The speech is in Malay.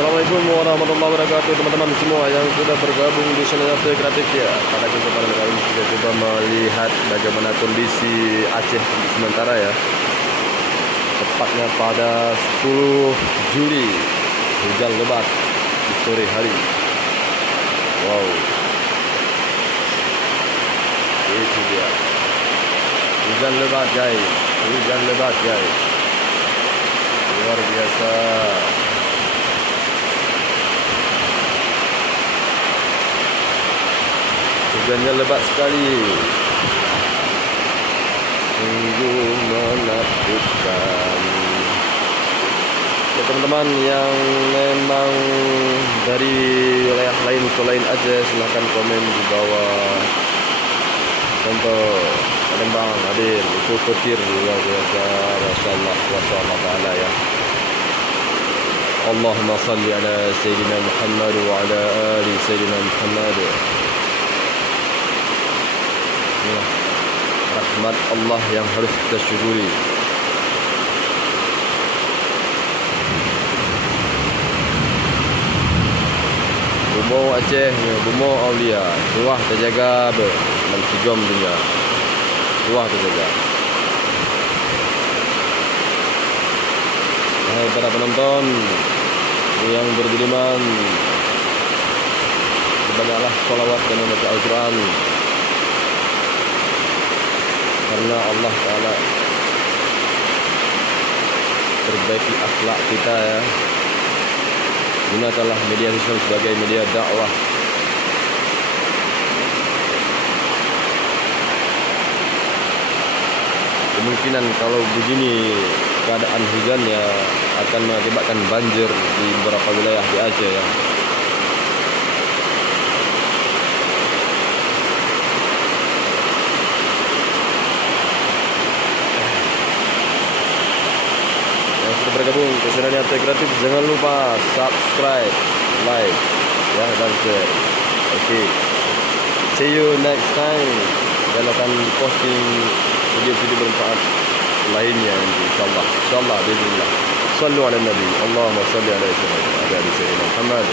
Assalamualaikum warahmatullahi wabarakatuh, teman-teman semua yang sudah bergabung di channel Yate Kreatif ya. Pada kesempatan kali ini kita coba melihat bagaimana kondisi Aceh sementara ya. Tepatnya pada 10 Juli, hujan lebat di sore hari. Wow, itu dia. Hujan lebat guys, hujan lebat guys. Luar biasa. Hujannya lebat sekali, sungguh menakutkan. Ya, teman-teman yang memang dari wilayah lain selain Aceh, silahkan komen di bawah. Contoh Palembang hadir, itu petir luar biasa, masyaallah taala ya. Allahumma salli ala Sayyidina Muhammad wa ala ali Sayyidina Muhammad. Rahmat Allah yang harus kita syukuri. Bumau Aceh, bumau Aulia, tuah terjaga dan sejom dunia. Tuah terjaga. Hai para penonton yang beriman, banyaklah sholawat dan membaca Al-Quran. Karena Allah Ta'ala perbaiki akhlak kita ya. Gunakanlah media sosial sebagai media dakwah. Kemungkinan kalau begini keadaan hujan ya akan mengakibatkan banjir di beberapa wilayah di Aceh ya. Bergabung ke channel Yate Kreatif, jangan lupa subscribe, like, ya, dan share. Oke, see you next time. Dan akan posting video-video bermanfaat lainnya nanti, insyaallah, bismillah. Sallu ala Nabi, Allahumma salli ala Sayyidina Muhammad.